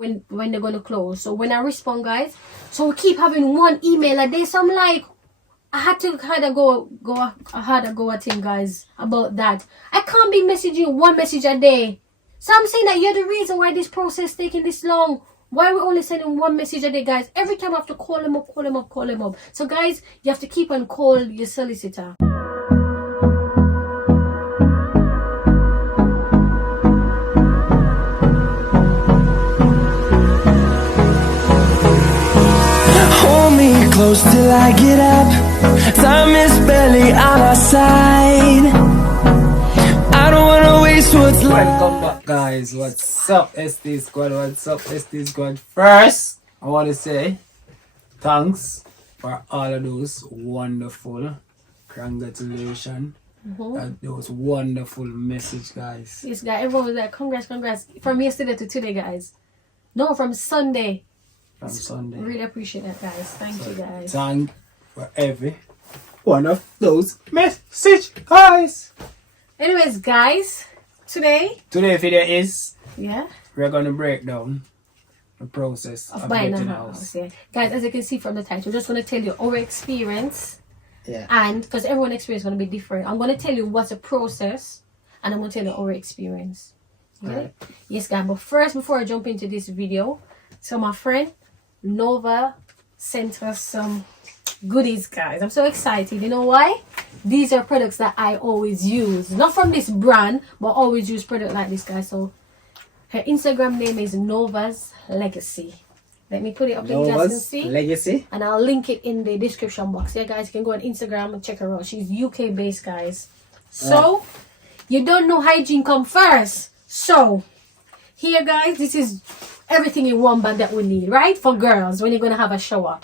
when they're gonna close. So when I respond, guys, so we keep having one email a day. So I'm like, I had to go at him, guys, about that. I can't be messaging one message a day. So I'm saying that you're the reason why this process taking this long. Why we're only sending one message a day, guys? Every time I have to call him up. So guys, you have to keep on call your solicitor. Close till I get up. Time is barely on our side. I don't wanna waste what's left. Welcome back, guys. What's up, ST Squad? What's up, ST Squad? First, I want to say thanks for all of those wonderful congratulations. Those wonderful message, guys. Yes, guys, everyone was like, congrats from yesterday to today, guys. No, from Sunday. From Sunday. Really appreciate that, guys. Thank you, guys. Thank for every one of those message, guys. Anyways, guys, today's video is we're gonna break down the process of buying getting a house. Yeah, guys, as you can see from the title, just want to tell you our experience. Yeah. And because everyone's experience is going to be different, I'm going to tell you what's a process, and I'm going to tell you our experience. Okay? Right. Yes, guys. But first, before I jump into this video, so my friend Nova sent us some goodies, guys. I'm so excited. You know why? These are products that I always use, not from this brand, but always use product like this, guys. So her Instagram name is Nova's Legacy. Let me put it up there, you guys can see. Legacy. And I'll link it in the description box. Yeah, guys, you can go on Instagram and check her out. She's UK based, guys. So you don't know hygiene come first. So here, guys, this is everything in one bag that we need, right? For girls when you're gonna have a shower,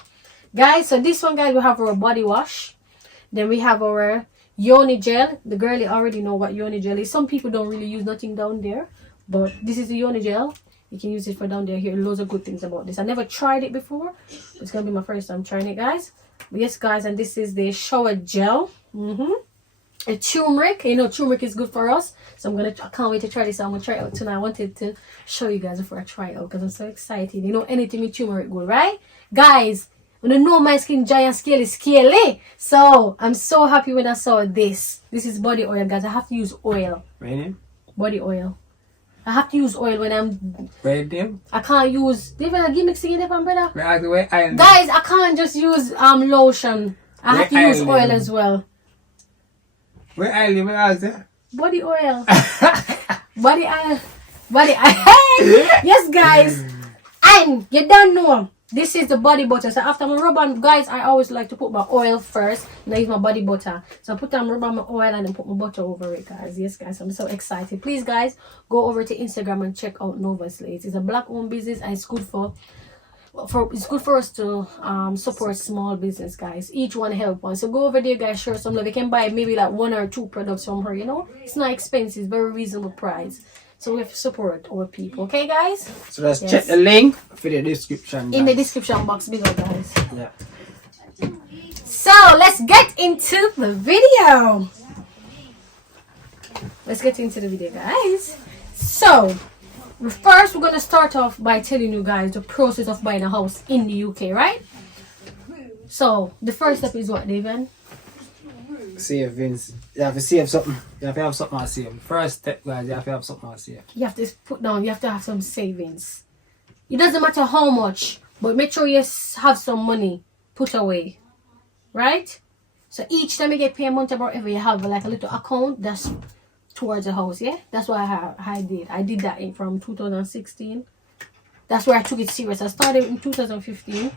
guys. So this one, guys, we have our body wash. Then we have our yoni gel. The girlie already know what yoni gel is. Some people don't really use nothing down there, but this is the yoni gel. You can use it for down there. Here, loads of good things about this. I never tried it before. It's gonna be my first time trying it, guys. But yes, guys, and this is the shower gel. A turmeric. You know, turmeric is good for us. So I can't wait to try this. I'm gonna try it out tonight. I wanted to show you guys before I try it out because I'm so excited. You know, anything with turmeric good, right? Guys, when I know my skin giant scaly. So I'm so happy when I saw this. This is body oil, guys. I have to use oil. Ready? Body oil. I have to use oil when I'm ready. I can't use different gimmicks to get brother. Guys, I can't just use lotion. I have to use oil as well. Where I live, where is it? Body oil. Body oil. Yes, guys. And you don't know, this is the body butter. So after my rub on, guys, I always like to put my oil first, and I use my body butter. So I put on rub on my oil and then put my butter over it, guys. Yes, guys, I'm so excited. Please, guys, go over to Instagram and check out Nova's Lace. It's a black-owned business, and it's good for us to support small business, guys. Each one help one. So go over there, guys, show some love. You can buy maybe like 1 or 2 products from her. You know, it's not expensive, very reasonable price. So we have to support our people, okay, guys? So let's check the link for the description, guys. In the description box below, guys. Yeah. So let's get into the video. Let's get into the video, guys. So first, we're gonna start off by telling you guys the process of buying a house in the UK, right? So the first step is what, David? Savings. You have to save something. You have to have something to save. First step, guys, you have to have something to save. You have to put down, you have to have some savings. It doesn't matter how much, but make sure you have some money put away, right? So each time you get paid a month or whatever, you have like a little account that's towards the house. Yeah, that's what I did that from 2016. That's where I took it serious. I started in 2015,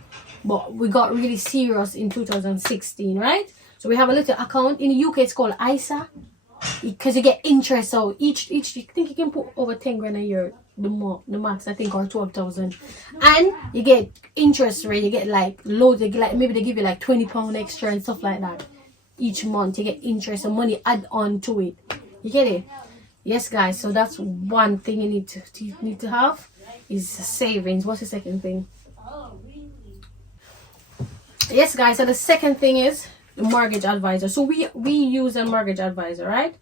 but we got really serious in 2016, right? So we have a little account in the UK. It's called ISA, because you get interest. So each you think you can put over 10 grand a year, the max I think, or 12,000, and you get interest rate. You get like loads. They get like, maybe they give you like £20 extra and stuff like that each month. You get interest and money add on to it. You get it? Yes, guys. So that's one thing you need to have is savings. What's the second thing? Yes, guys. So the second thing is the mortgage advisor. So we use a mortgage advisor, right?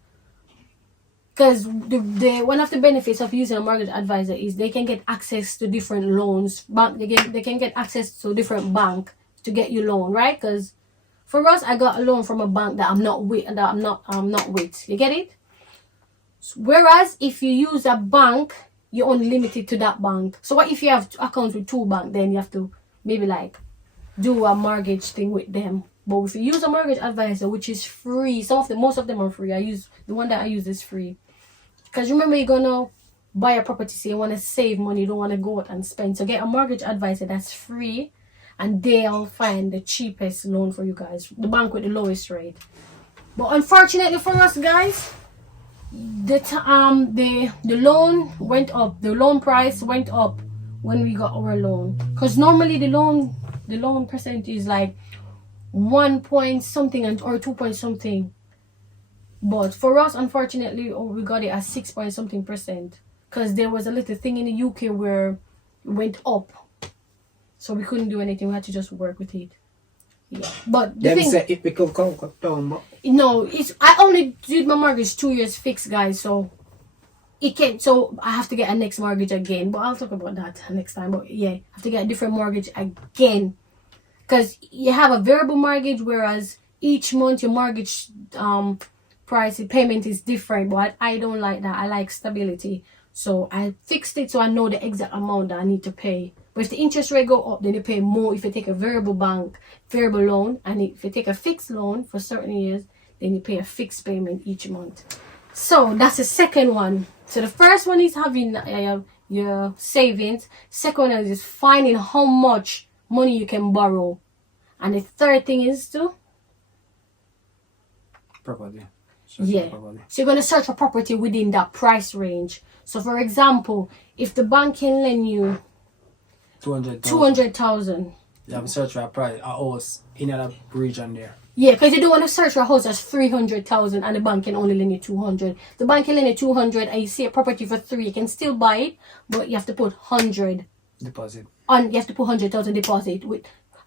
because the one of the benefits of using a mortgage advisor is they can get access to different loans. They can get access to different bank to get you loan, right? Because for us, I got a loan from a bank that I'm not with. You get it? Whereas if you use a bank, you're only limited to that bank. So what if you have accounts with 2 banks? Then you have to maybe like do a mortgage thing with them. But if you use a mortgage advisor, which is free, most of them are free. The one that I use is free. Because remember, you're gonna buy a property, so you want to save money, you don't want to go out and spend. So get a mortgage advisor that's free, and they'll find the cheapest loan for you guys, the bank with the lowest rate. But unfortunately for us guys, the loan went up. The loan price went up when we got our loan. Because normally the loan percentage is like 1 point something or 2 point something. But for us, unfortunately, we got it at 6 point something percent. Because there was a little thing in the UK where it went up. So we couldn't do anything. We had to just work with it. Yeah. But the thing, say it become come down, but no, I only did my mortgage 2 years fixed, guys. So it can't. So I have to get a next mortgage again. But I'll talk about that next time. But yeah, I have to get a different mortgage again. Because you have a variable mortgage, whereas each month your mortgage payment is different. But I don't like that. I like stability. So I fixed it so I know the exact amount that I need to pay. But if the interest rate go up, then you pay more if you take a variable loan. And if you take a fixed loan for certain years, then you pay a fixed payment each month. So that's the second one. So the first one is having your savings. Second one is finding how much money you can borrow. And the third thing is to property. Yeah. Property. So you're going to search for property within that price range. So for example, if the bank can lend you 200,000. You have to search for a house in a region there. Yeah, because you don't want to search for a house that's 300,000 and the bank can only lend you 200. The bank can lend you 200 and you see a property for 3, you can still buy it, but you have to put 100 deposit. You have to put 100,000 deposit.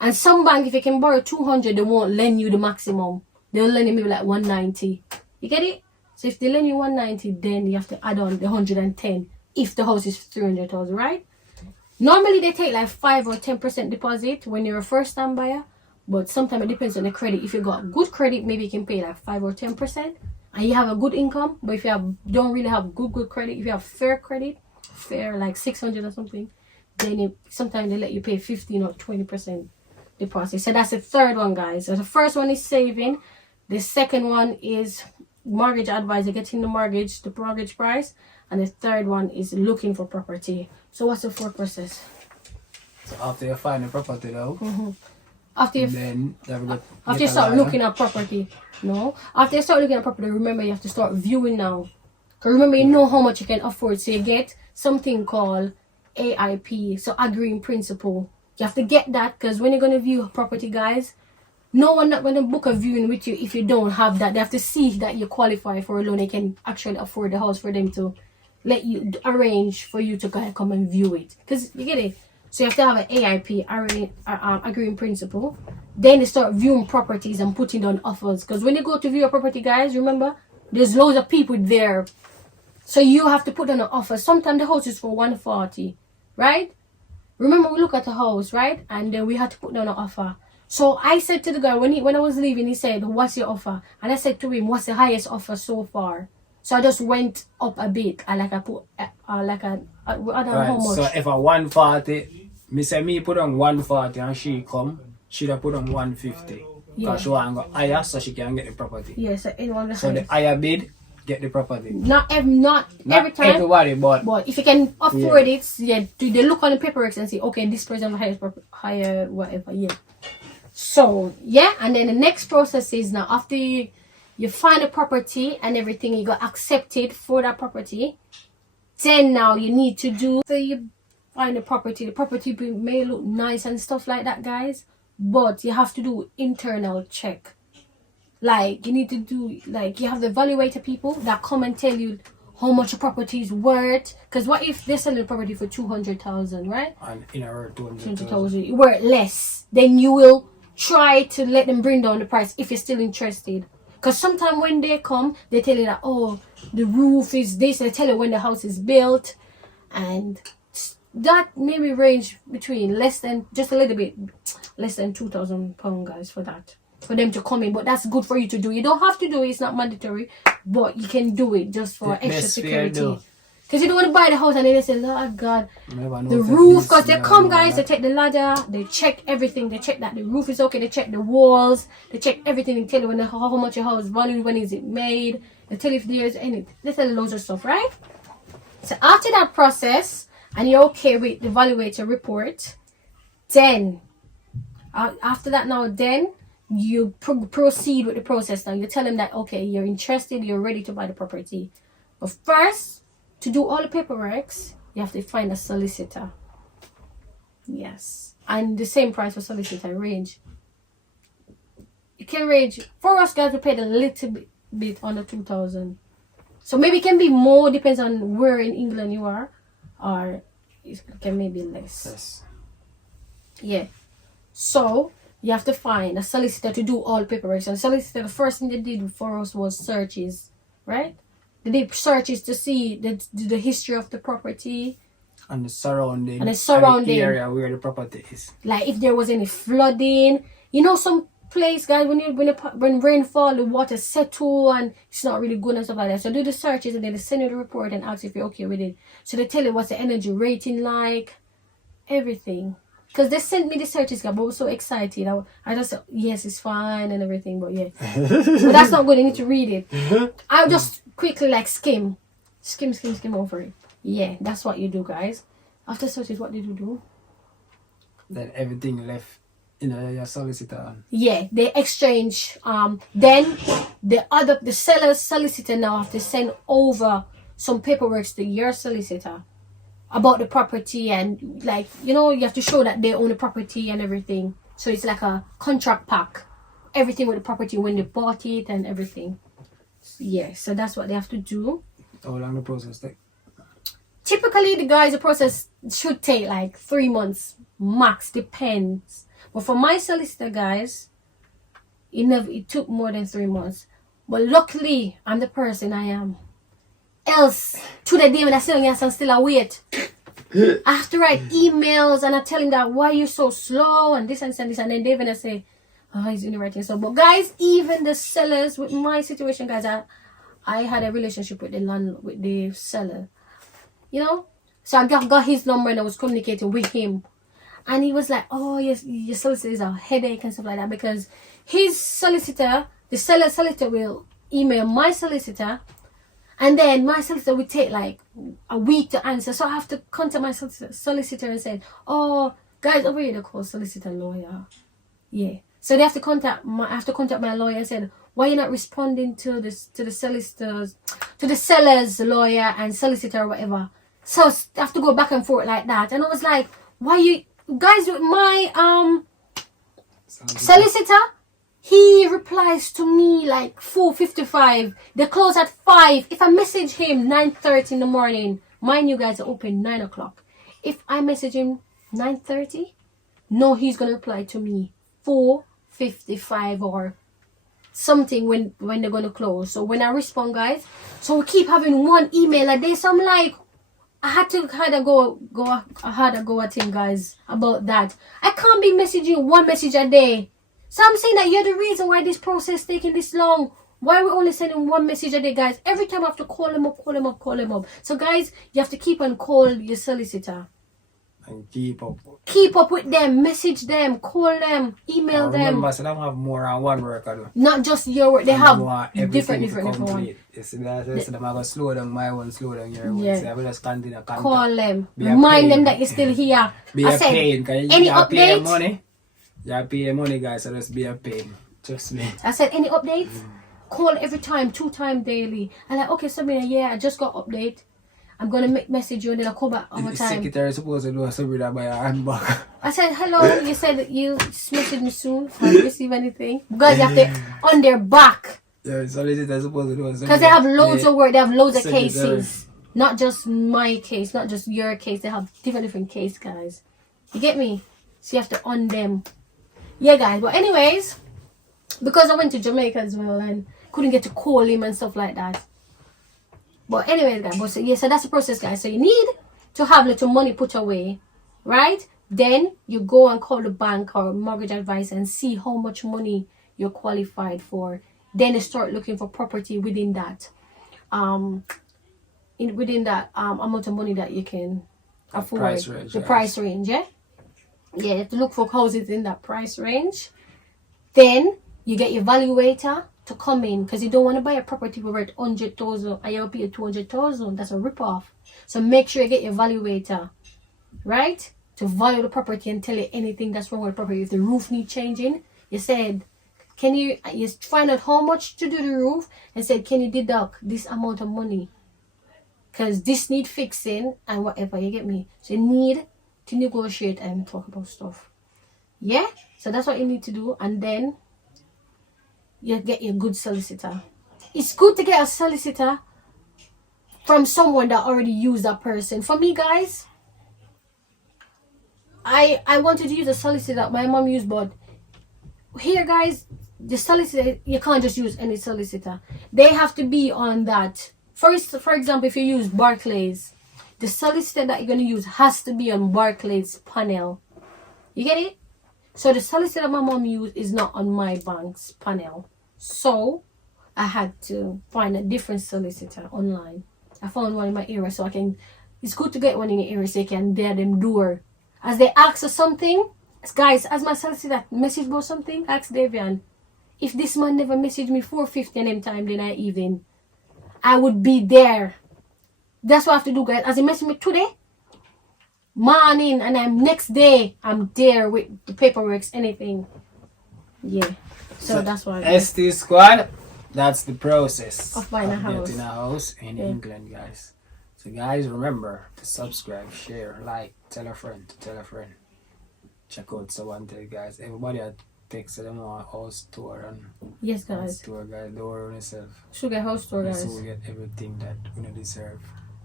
And some bank, if you can borrow 200, they won't lend you the maximum. They'll lend you maybe like 190. You get it? So if they lend you 190, then you have to add on the 110 if the house is 300,000, right? Normally they take like 5 or 10% deposit when you're a first time buyer, but sometimes it depends on the credit. If you got good credit, maybe you can pay like 5 or 10% and you have a good income. But if you don't really have good credit, if you have fair credit, like 600 or something, then sometimes they let you pay 15 or 20% deposit. So that's the third one, guys. So the first one is saving. The second one is mortgage advisor, getting the mortgage price. And the third one is looking for property. So what's the fourth process? So after you find a property though, after you start looking at property, remember you have to start viewing now. Because remember, you know how much you can afford. So you get something called AIP, so agreeing principle. You have to get that, because when you're going to view a property, guys, no one not going to book a viewing with you if you don't have that. They have to see that you qualify for a loan. They can actually afford the house for them to let you arrange for you to come and view it. Because you get it. So you have to have an AIP, agreeing principle. Then they start viewing properties and putting down offers. Because when you go to view a property, guys, remember, there's loads of people there. So you have to put down an offer. Sometimes the house is for 140, right? Remember, we look at the house, right? And then we had to put down an offer. So I said to the guy, when I was leaving, he said, what's your offer? And I said to him, what's the highest offer so far? So I just went up a bit. I put, I don't know how much. So if a 140, me put on 140 and she come, she'd have put on 150. Because she want to go higher so she can get the property. Yeah, so anyone the so highest. the higher bid, get the property. Not every time. Everybody, but if you can afford it, they look on the paperwork and say, okay, this person has higher whatever, So, and then the next process is now after you find a property and everything, you got accepted for that property. Then now you need to do, so you find the property may look nice and stuff like that, guys. But you have to do internal check. Like, you need to do, like, you have the evaluator people that come and tell you how much a property is worth. Because what if they're selling the property for 200,000, right? And in a worth 200,000, worth less. Then you will try to let them bring down the price if you're still interested. Because sometimes when they come, they tell you that, oh, the roof is this. They tell you when the house is built. And that maybe range between just a little bit less than £2,000, guys, for that. For them to come in. But that's good for you to do. You don't have to do it. It's not mandatory. But you can do it just for extra security. Because you don't want to buy the house and then they say, oh God, the roof. Because they come, guys, they take the ladder, they check everything. They check that the roof is okay. They check the walls. They check everything. They tell you how much your house is valued, when is it made. They tell you if there's any. They tell you loads of stuff, right? So after that process, and you're okay with the valuator report, then, after that now, then you proceed with the process now. You tell them that, okay, you're interested, you're ready to buy the property. But first, to do all the paperwork, you have to find a solicitor. Yes. And the same price for solicitor range. It can range, for us guys, we paid a little bit under 2,000. So maybe it can be more, depends on where in England you are. Or it can maybe less. Yes. Yeah. So you have to find a solicitor to do all paperwork. So the solicitor, the first thing they did for us was searches, right? They did searches to see the history of the property and the surrounding area where the property is. Like if there was any flooding, you know, some place, guys, when rainfall, the water settle and it's not really good and stuff like that. So do the searches and then they send you the report and ask if you're okay with it. So they tell you what's the energy rating like, everything. Because they sent me the searches, guys, but I was so excited. I just said, yes, it's fine and everything, but yeah. But that's not good, you need to read it. I'll just quickly like skim over it. Yeah, that's what you do, guys. After searches, what did you do? Then everything left your solicitor. Yeah, they exchange. Then the seller's solicitor now have to send over some paperwork to your solicitor about the property, and like, you know, you have to show that they own the property and everything. So it's like a contract pack, everything with the property, when they bought it and everything. Yeah, so that's what they have to do. How long the process take? Typically, the process should take like 3 months max, depends. But for my solicitor, guys, it took more than 3 months. But luckily, I'm the person I am. Else, to the day when I still await. I have to write emails and I tell him that why you're so slow and this and this, and then they're gonna say, oh, he's only writing so. But guys, even the sellers, with my situation, guys, I had a relationship with the seller, you know. So I got his number and I was communicating with him, and he was like, oh yes, your solicitor is a headache and stuff like that, because his solicitor, the seller solicitor, will email my solicitor. And then my solicitor would take like a week to answer. So I have to contact my solicitor and say, oh, guys, over here they call solicitor lawyer. Yeah. So they have to contact my lawyer and say, why are you not responding to the solicitors, to the seller's lawyer and solicitor or whatever. So I have to go back and forth like that. And I was like, why you guys, with my solicitor, he replies to me like 4:55. They close at 5. If I message him 9:30 in the morning, mind you guys are open 9 o'clock. If I message him 9:30, no, he's gonna reply to me 4:55 or something when they're gonna close. So when I respond, guys, so we keep having one email a day. So I'm like, I had to go at him, guys, about that. I can't be messaging one message a day. So I'm saying that you're the reason why this process is taking this long. Why are we only sending one message a day, guys? Every time I have to call him up. So guys, you have to keep on call your solicitor. And keep up. Keep up with them, message them, call them, email them. Remember, so they have more than one worker. Not just your work, they and have different one. You see that? So them are going to slow down my one, slow down your one. So I will just continue contact. Call them. Remind them that you're still here. Be a pain, because any you updates? money. You pay money, guys, so just be a pain. Trust me. I said, any updates? Call every time, 2 times daily. I'm like, okay, Sabrina, yeah, I just got update. I'm gonna message you and then I'll call back all the The time. secretary is supposed to do Sabrina by a handbag. I said, hello, you said you message me soon. If I receive anything. Because you have to on their back. Yeah, solicitor is supposed to do Sabrina. Because they have loads of work, they have loads of cases. Not just my case, not just your case. They have different cases, guys. You get me? So you have to on them. Yeah, guys. But anyways, because I went to Jamaica as well, and couldn't get to call him and stuff like that. But anyways, guys, so that's the process, guys. So you need to have little money put away, right? Then you go and call the bank or mortgage advisor and see how much money you're qualified for. Then you start looking for property within that amount of money that you can afford. Price range, yeah. Yeah, you have to look for houses in that price range. Then you get your valuator to come in, because you don't want to buy a property for worth 100,000 and you pay 200,000. That's a rip-off. So make sure you get your valuator, right, to value the property and tell you anything that's wrong with the property. If the roof needs changing, you said, can you find out how much to do the roof and said, can you deduct this amount of money, because this need fixing and whatever, you get me? So you need to negotiate and talk about stuff. Yeah, so that's what you need to do. And then you get your good solicitor. It's good to get a solicitor from someone that already used that person. For me, guys, I wanted to use a solicitor that my mom used, but here, guys, the solicitor, you can't just use any solicitor. They have to be on that. First, for example, if you use Barclays, the solicitor that you're going to use has to be on Barclays panel. You get it? So the solicitor my mom used is not on my bank's panel. So I had to find a different solicitor online. I found one in my area, so it's good to get one in your area so you can dare them door. As they ask us something, guys, as my solicitor message about something, ask Davian, if this man never messaged me 4:50 and them time, then I would be there. That's what I have to do, guys. As he messaged me today morning, and I'm next day, I'm there with the paperwork, anything. Yeah. So that's why. ST Squad, that's the process of buying a house. Getting a house in England, guys. So guys, remember to subscribe, share, like, tell a friend to tell a friend. Check out Sob YouTube, guys. Everybody had texted them on house tour and yes, guys. House tour, guys. Don't worry yourself. Should get house tour, guys. So we get everything that we deserve.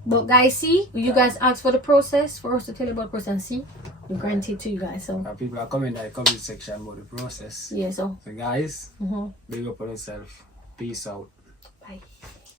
But guys, see, you guys asked for the process, for us to tell you about the process, and see, we grant it to you guys. So people are coming in the comment section about the process. Yeah, so guys, big up on yourself. Peace out. Bye.